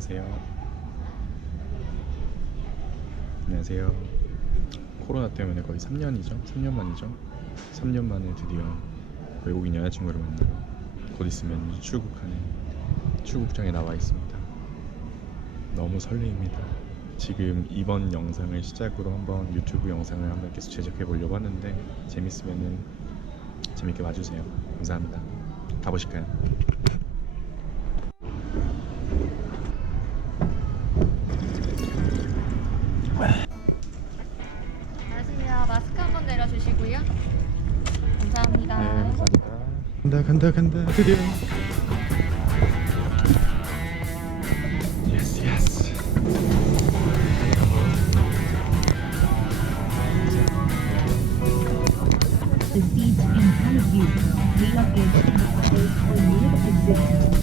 안녕하세요. 안녕하세요. 코로나 때문에 거의 3년이죠? 3년 만이죠? 3년 만에 드디어 외국인 여자친구를 만나러 곧 있으면 출국하는 출국장에 나와 있습니다. 너무 설레입니다. 지금 이번 영상을 시작으로 한번 유튜브 영상을 한번 계속 제작해 보려고 하는데 재밌으면은 재밌게 봐주세요. 감사합니다. 가보실까요? 안녕하세요. 마스크 한번 내려주시고요. 감사합니다. 네, 감사합니다. 간다 드디어. 예스 예스. The seats in front of you may not get space or need exist.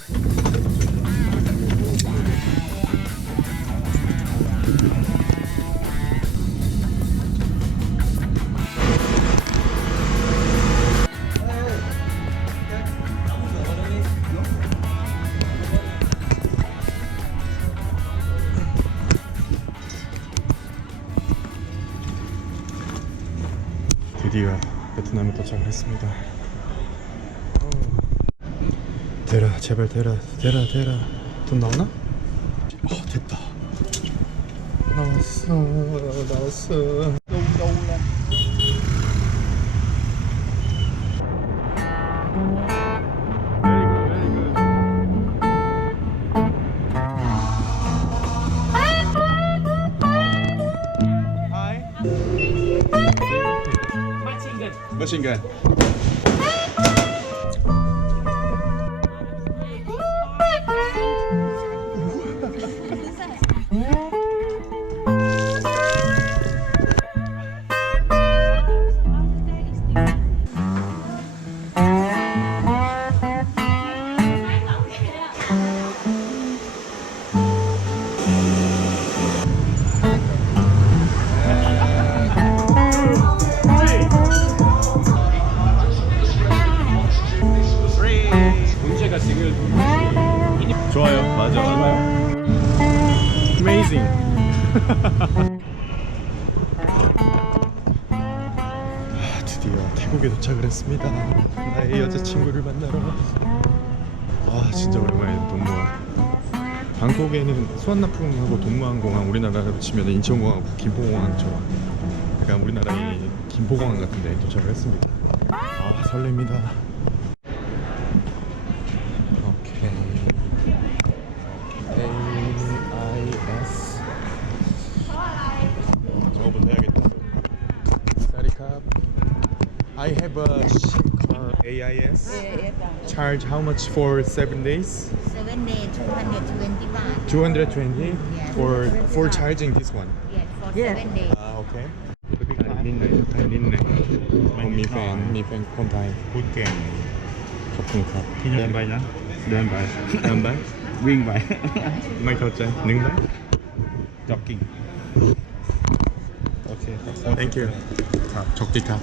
드디어 베트남에 도착을 했습니다. 대라 제발 대라 돈 나오나? 됐다. 나왔어. Machine gun. 좋아요. 맞아. Amazing. 드디어 태국에 도착을 했습니다. 나의 여자친구를 만나러. 진짜 오랜만에 동무항. 방콕에는 수완나프공하고 동무항공항, 우리나라로 치면 인천공항하고 김포공항처럼 약간 우리나라의 김포공항 같은 데 도착을 했습니다. 설렙니다. AIS 저거부터 해야겠다. 사리캅. I have a AIS. Charge how much for 7 days? 7 days, 220 baht. 220 Yes. for charging this one. Yes, for 7 days.โอเคนิดหน่อยมีแฟนคนไทยพูดเก่งขอบคุณครับ ที่เดินไปนะเดินไป วิ่งไป ไม่เข้าใจนึงไหม jogging โอเค thank you ครับโชคดีครับ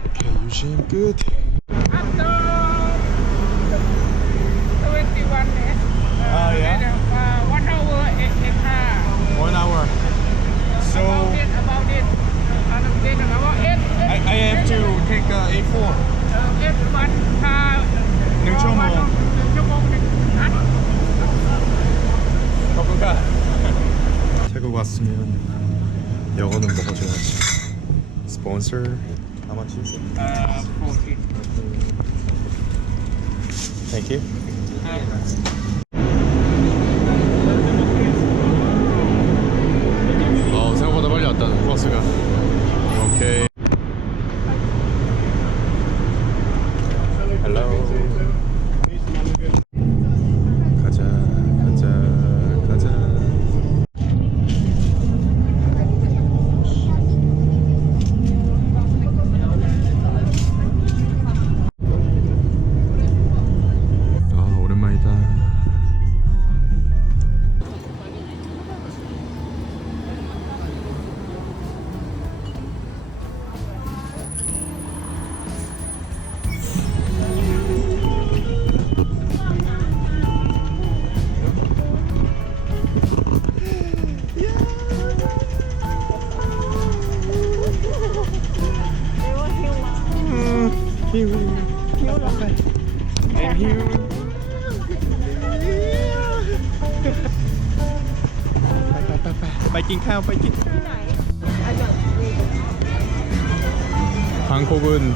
โอเคยูชิน good 1 hour extra. 1 hour so About it. About it. I have to take A4 It one car. 1 ชั่วโมง 1 ขอบคุณค่ะ 태국 왔으면 영어는 먹어줘야지. Sponsor how much is it? 40. Thank you. 생각보다 빨리 왔다 버스가. 오케이. Hello. 가자. 오랜만이다. หิวไปกินข้าวไปกิน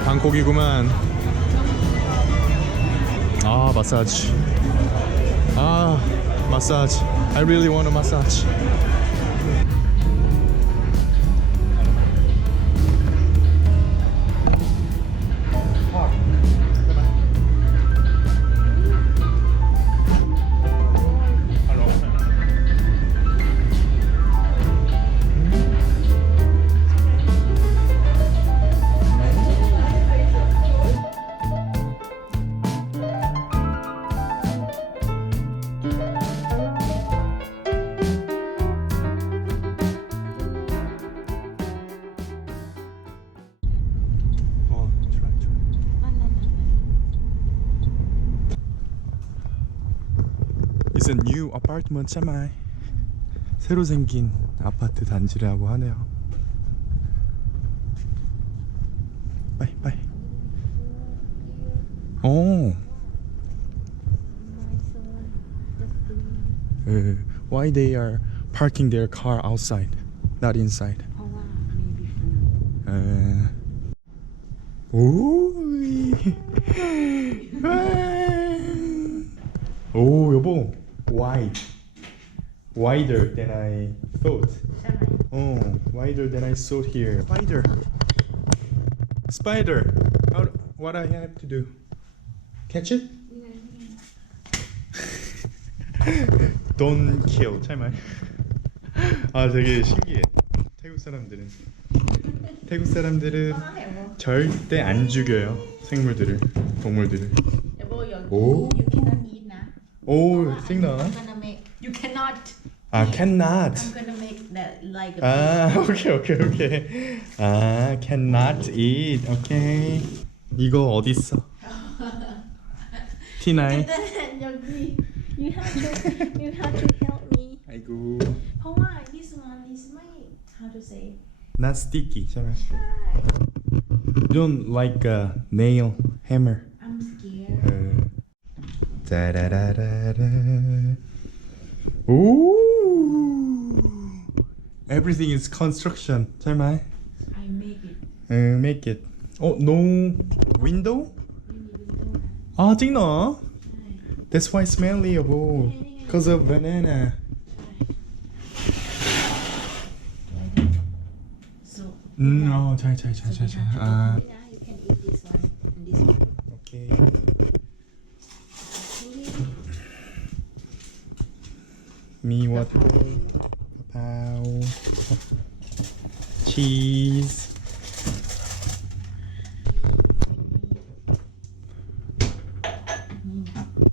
방콕이구만. 아 마사지. 아 마사지. I really want a massage. It's a new apartment, ใช่ไหม 새로 생긴 아파트 단지라고 하네요. 빠이. 오. Why they are parking their car outside, not inside? 오 여보, wider than I thought. Oh, wider than I thought here. Spider. What I have to do? Catch it? Don't kill. 참아. 아 되게 신기해. 태국 사람들은 절대 안 죽여요. 생물들을, 동물들을. 오. You cannot eat na. 오, signal. I'm gonna make. You cannot. 아, cannot. I'm gonna make that like. 아, 오케이. 아, cannot eat. 오케이. 이거 어디 있어? T9. You have to help me. 아이고. เพราะว่า this one is ไม่ how to say Not sticky. 잠깐만. Don't like a nail hammer. I'm scared. 따라라라라. Ooh. Everything is construction. 잠깐만. I make it. Make it. No window? 아, 찍나? That's why smelly, 여보. Cause of banana. So 잘. 아, You can eat this one and this one. 오케이. Me what? Papao. Cheese.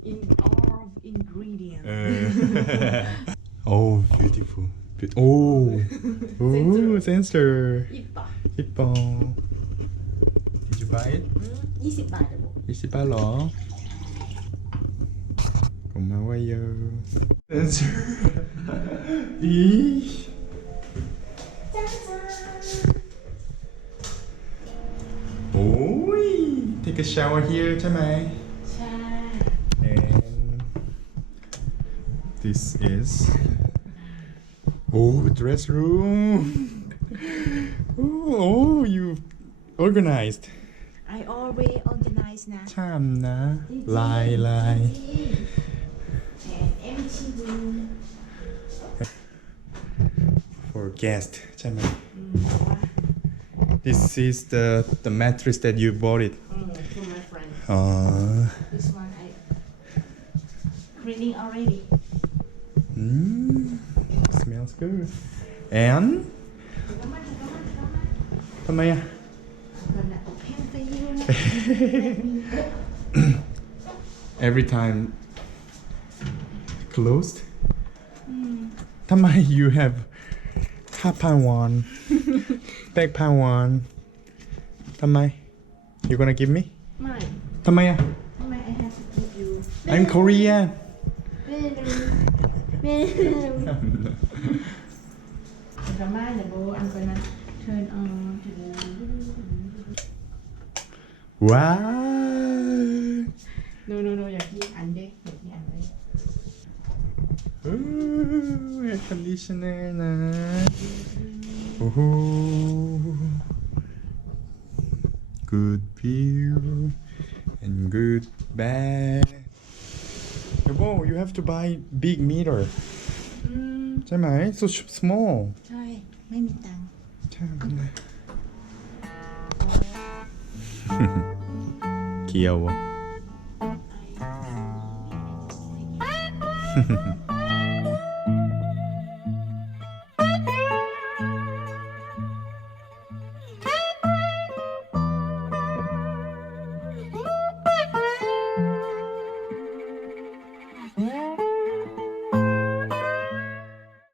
in all ingredients. Oh, beautiful. Oh, sensor. 이뻐. 이뻐. Did you buy it? 20 บาท 여보. 20달러. 고마워요. sensor. 이. 오이. Take a shower here, ใช่ไหม? ใช่ And this is dress room. Oh, you organized. I always organize na. 참나. lie. And empty room. For guest. 참나. This is the mattress that you bought it. to my friend. This one I cleaning already. Smells good. Andทำไมอ่ะ? I'm gonna open for you. Every time closed. ทำไม you have half-pound back-pound one? ทำไม you gonna give me? ไม่ ทำไมอ่ะ? I have to give you. I'm Korean. Remind the bowl. I'm gonna turn on to the. Wow. no อย่าที่อันเด้อย่าที่อันเด้ 에어 컨디셔너나. 오호. Good view and good bed. 여보, you have to buy big mirror. ใช่ไหม so small. ใช่ ไม่มีตังค์ 참. 귀여워.